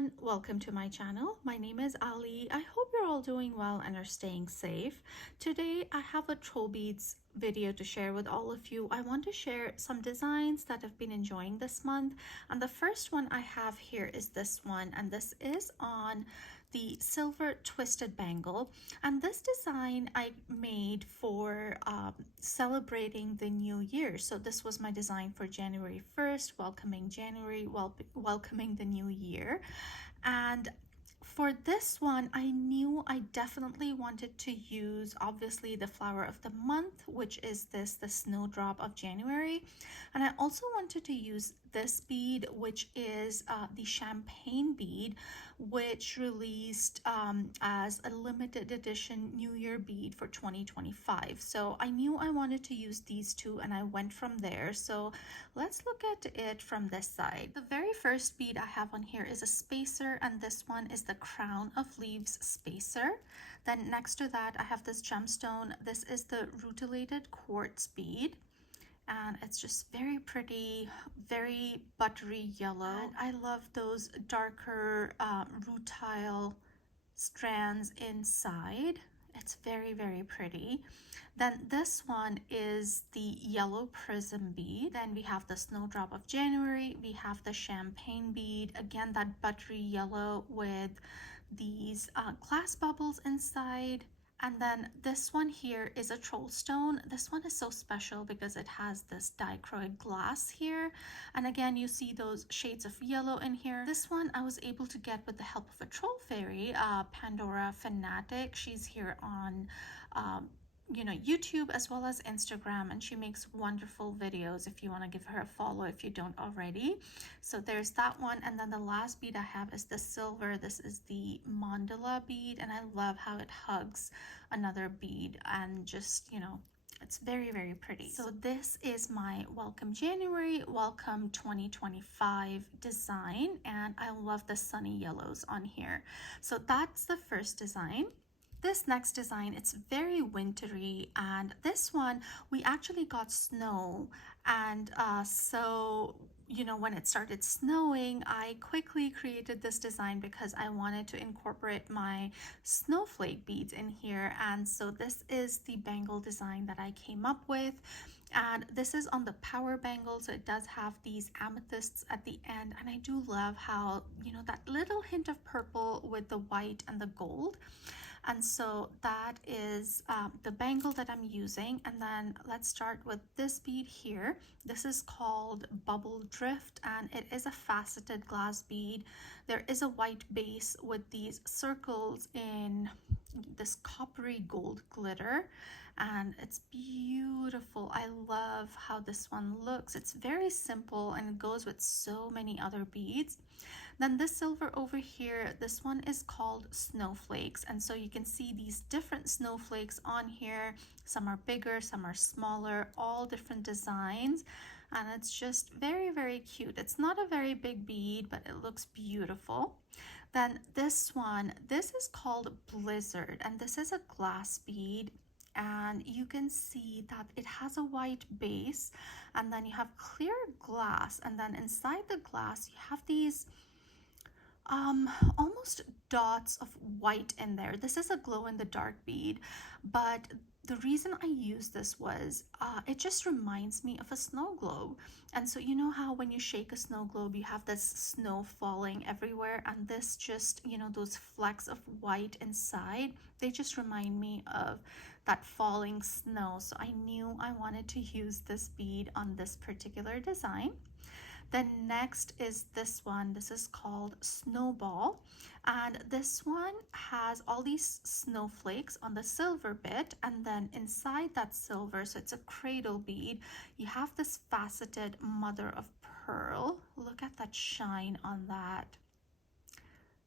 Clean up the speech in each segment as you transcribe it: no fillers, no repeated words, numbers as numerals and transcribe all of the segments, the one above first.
everyone, welcome to my channel. My name is Ali. I hope you're all doing well and are staying safe. Today I have a TrollBeads video to share with all of you. I want to share some designs that I've been enjoying this month, and the first one I have here is this one, and this is on the silver twisted bangle. And this design I made for celebrating the new year. So this was my design for January 1st, welcoming January, welcoming the new year. And for this one, I knew I definitely wanted to use obviously the flower of the month, which is the snowdrop of January. And I also wanted to use this bead, which is the champagne bead, which released as a limited edition New Year bead for 2025. So I knew I wanted to use these two and I went from there. So let's look at it from this side. The very first bead I have on here is a spacer, and this one is the Crown of Leaves spacer. Then next to that I have this gemstone. This is the rutilated quartz bead, and it's just very pretty, very buttery yellow. And I love those darker rutile strands inside. It's very, very pretty. Then this one is the yellow prism bead. Then we have the snowdrop of January. We have the champagne bead, again that buttery yellow with these glass bubbles inside. And then this one here is a troll stone. This one is so special because it has this dichroic glass here. And again, you see those shades of yellow in here. This one I was able to get with the help of a troll fairy, Pandora Fanatic. She's here on YouTube as well as Instagram, and she makes wonderful videos if you want to give her a follow if you don't already. So there's that one. And then the last bead I have is the silver. This is the mandala bead, and I love how it hugs another bead, and just it's very, very pretty. So this is my welcome January, welcome 2025 design, and I love the sunny yellows on here. So that's the first design. This next design, it's very wintry, and this one we actually got snow, and so when it started snowing, I quickly created this design because I wanted to incorporate my snowflake beads in here. And so this is the bangle design that I came up with, and this is on the power bangle, so it does have these amethysts at the end, and I do love how that little hint of purple with the white and the gold. And so that is the bangle that I'm using. And then let's start with this bead here. This is called Bubble Drift, and it is a faceted glass bead. There is a white base with these circles in this coppery gold glitter, and it's beautiful. I love how this one looks. It's very simple and it goes with so many other beads. Then this silver over here, this one is called Snowflakes, and so you can see these different snowflakes on here. Some are bigger, some are smaller, all different designs, and it's just very, very cute. It's not a very big bead, but it looks beautiful. Then this one, this is called Blizzard, and this is a glass bead, and you can see that it has a white base, and then you have clear glass, and then inside the glass you have these almost dots of white in there. This is a glow in the dark bead, but the reason I used this was it just reminds me of a snow globe. And so you know how when you shake a snow globe you have this snow falling everywhere, and this just those flecks of white inside, they just remind me of that falling snow. So I knew I wanted to use this bead on this particular design. Then next is this one. This is called Snowball, and this one has all these snowflakes on the silver bit, and then inside that silver, so it's a cradle bead, you have this faceted mother of pearl. Look at that shine on that.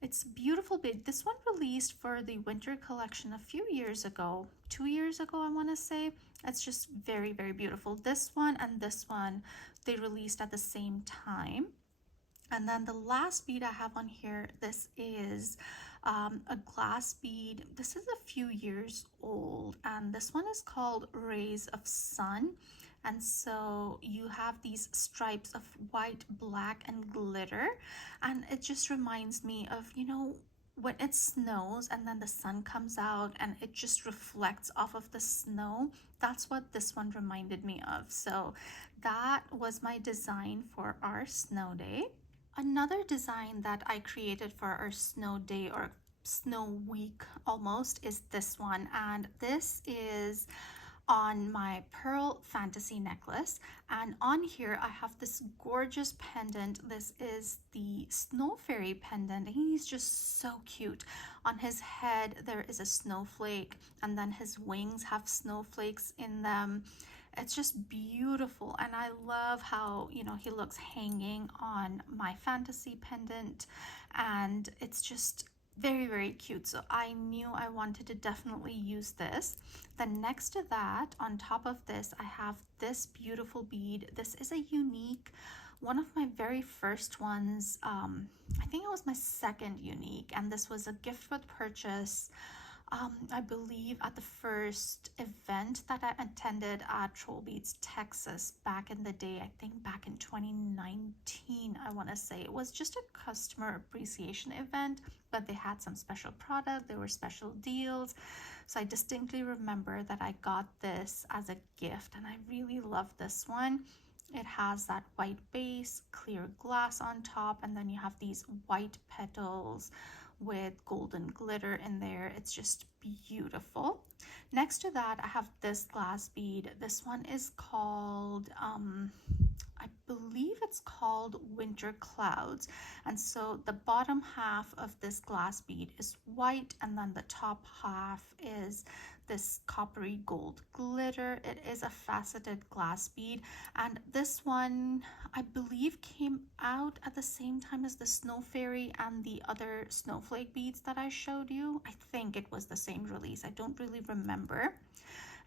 It's beautiful bead. This one released for the winter collection a few years ago, 2 years ago I want to say. It's just very, very beautiful. This one and this one, they released at the same time. And then the last bead I have on here, this is a glass bead. This is a few years old, and this one is called Rays of Sun. And so you have these stripes of white, black, and glitter. And it just reminds me of, when it snows and then the sun comes out and it just reflects off of the snow. That's what this one reminded me of. So that was my design for our snow day. Another design that I created for our snow day or snow week almost is this one. And this is on my pearl fantasy necklace, and on here I have this gorgeous pendant. This is the snow fairy pendant. He's just so cute. On his head there is a snowflake, and then his wings have snowflakes in them. It's just beautiful, and I love how he looks hanging on my fantasy pendant, and it's just very, very cute. So I knew I wanted to definitely use this. Then next to that, on top of this, I have this beautiful bead. This is a unique, one of my very first ones. I think it was my second unique, and this was a gift with purchase. I believe at the first event that I attended at TrollBeads Texas back in the day, I think back in 2019, I want to say. It was just a customer appreciation event, but they had some special product, there were special deals. So I distinctly remember that I got this as a gift, and I really love this one. It has that white base, clear glass on top, and then you have these white petals with golden glitter in there. It's just beautiful. Next to that, I have this glass bead. This one is called I believe it's called Winter Clouds. And so the bottom half of this glass bead is white, and then the top half is this coppery gold glitter. It is a faceted glass bead, and this one I believe came out at the same time as the snow fairy and the other snowflake beads that I showed you. I think it was the same release. I don't really remember.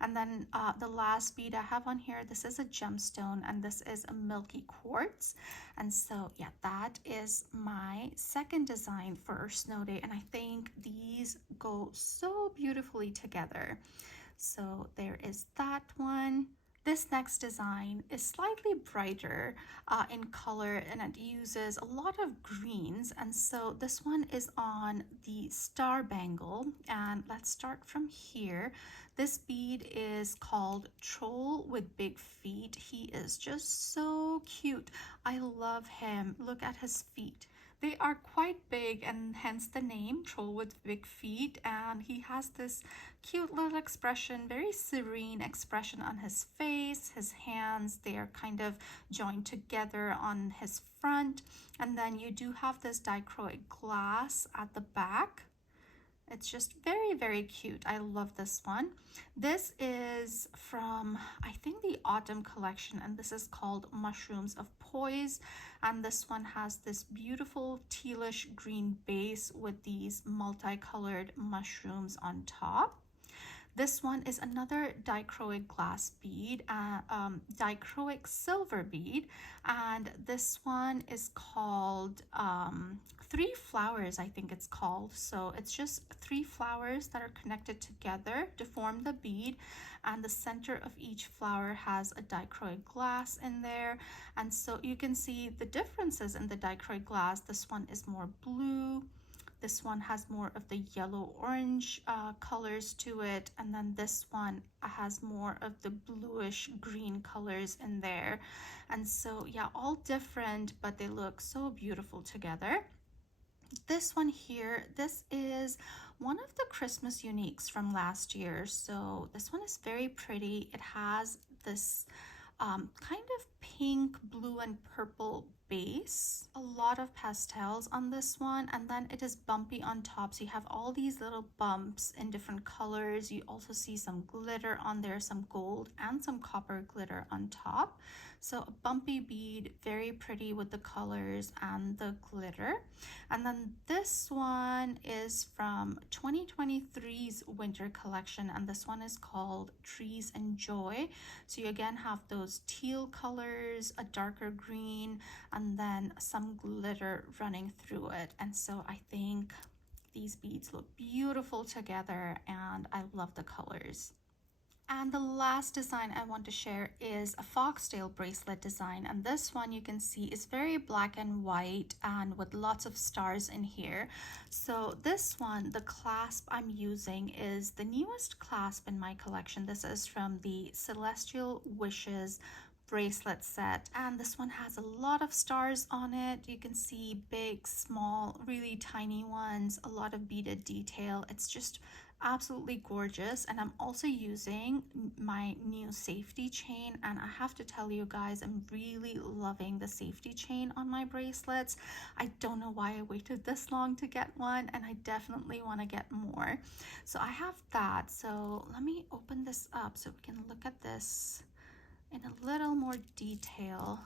And then the last bead I have on here, this is a gemstone, and this is a milky quartz. And so yeah, that is my second design for our snow day, and I think these go so beautifully together. So there is that one. This next design is slightly brighter in color, and it uses a lot of greens. And so this one is on the star bangle. And let's start from here. This bead is called Troll with Big Feet. He is just so cute. I love him. Look at his feet. They are quite big, and hence the name Troll with Big Feet. And he has this cute little expression, very serene expression on his face. His hands, they are kind of joined together on his front. And then you do have this dichroic glass at the back. It's just very, very cute. I love this one. This is from, I think, the autumn collection, and this is called Mushrooms of Poise. And this one has this beautiful tealish green base with these multicolored mushrooms on top. This one is another dichroic glass bead, dichroic silver bead, and this one is called Three Flowers, I think it's called. So it's just three flowers that are connected together to form the bead, and the center of each flower has a dichroic glass in there. And so you can see the differences in the dichroic glass. This one is more blue. This one has more of the yellow-orange colors to it, and then this one has more of the bluish green colors in there. And so yeah, all different, but they look so beautiful together. This one here, this is one of the Christmas uniques from last year. So this one is very pretty. It has this kind of pink, blue, and purple base. A lot of pastels on this one, and then it is bumpy on top. So you have all these little bumps in different colors. You also see some glitter on there, some gold and some copper glitter on top. So a bumpy bead, very pretty with the colors and the glitter. And then this one is from 2023's winter collection, and this one is called Trees and Joy. So you again have those teal colors, a darker green, and then some glitter running through it. And so I think these beads look beautiful together, and I love the colors. And the last design I want to share is a foxtail bracelet design. And this one you can see is very black and white and with lots of stars in here. So this one, the clasp I'm using is the newest clasp in my collection. This is from the Celestial Wishes bracelet set, and this one has a lot of stars on it. You can see big, small, really tiny ones, a lot of beaded detail. It's just absolutely gorgeous. And I'm also using my new safety chain, and I have to tell you guys, I'm really loving the safety chain on my bracelets. I don't know why I waited this long to get one, and I definitely want to get more. So I have that. So let me open this up so we can look at this in a little more detail.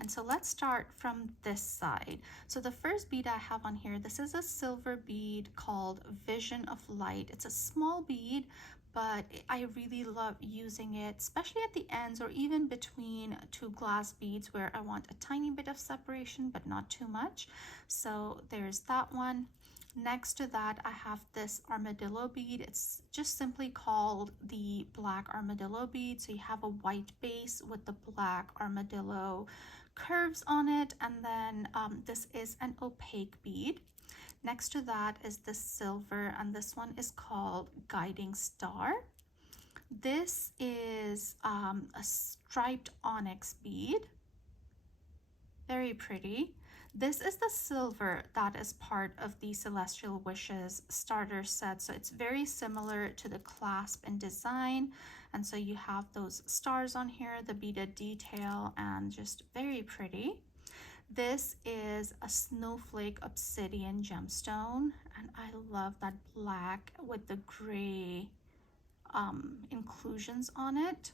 And so let's start from this side. So the first bead I have on here, this is a silver bead called Vision of Light. It's a small bead, but I really love using it, especially at the ends or even between two glass beads where I want a tiny bit of separation, but not too much. So there's that one. Next to that, I have this armadillo bead. It's just simply called the black armadillo bead. So you have a white base with the black armadillo curves on it. And then this is an opaque bead. Next to that is the silver, and this one is called Guiding Star. This is a striped onyx bead. Very pretty. This is the silver that is part of the Celestial Wishes starter set. So it's very similar to the clasp in design. And so you have those stars on here, the beaded detail, and just very pretty. This is a snowflake obsidian gemstone, and I love that black with the gray inclusions on it.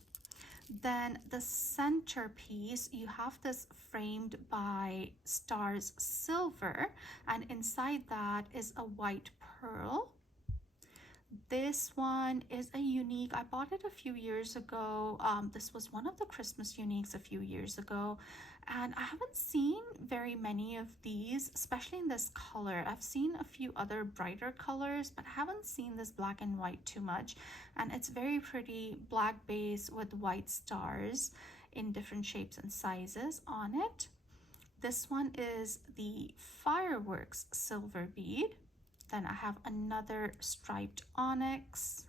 Then the centerpiece, you have this framed by stars silver, and inside that is a white pearl. This one is a unique. I bought it a few years ago. This was one of the Christmas uniques a few years ago, and I haven't seen very many of these, especially in this color. I've seen a few other brighter colors, but I haven't seen this black and white too much. And it's very pretty, black base with white stars in different shapes and sizes on it. This one is the fireworks silver bead. Then I have another striped onyx,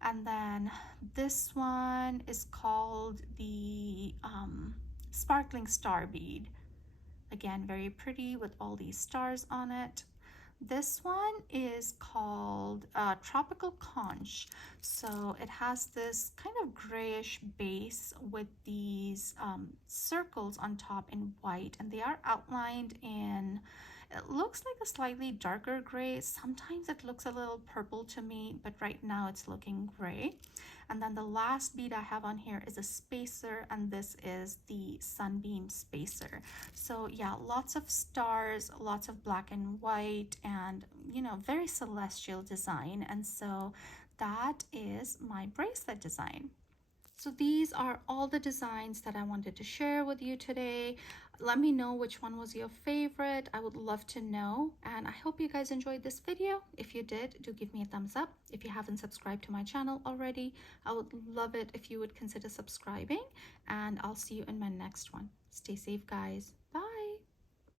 and then this one is called the sparkling star bead. Again, very pretty with all these stars on it. This one is called Tropical Conch. So it has this kind of grayish base with these circles on top in white, and they are outlined in, it looks like a slightly darker gray. Sometimes it looks a little purple to me, but right now it's looking gray. And then the last bead I have on here is a spacer, and this is the Sunbeam Spacer. So yeah, lots of stars, lots of black and white, and you know, very celestial design. And so that is my bracelet design. So these are all the designs that I wanted to share with you today. Let me know which one was your favorite. I would love to know. And I hope you guys enjoyed this video. If you did, do give me a thumbs up. If you haven't subscribed to my channel already, I would love it if you would consider subscribing. And I'll see you in my next one. Stay safe, guys. Bye.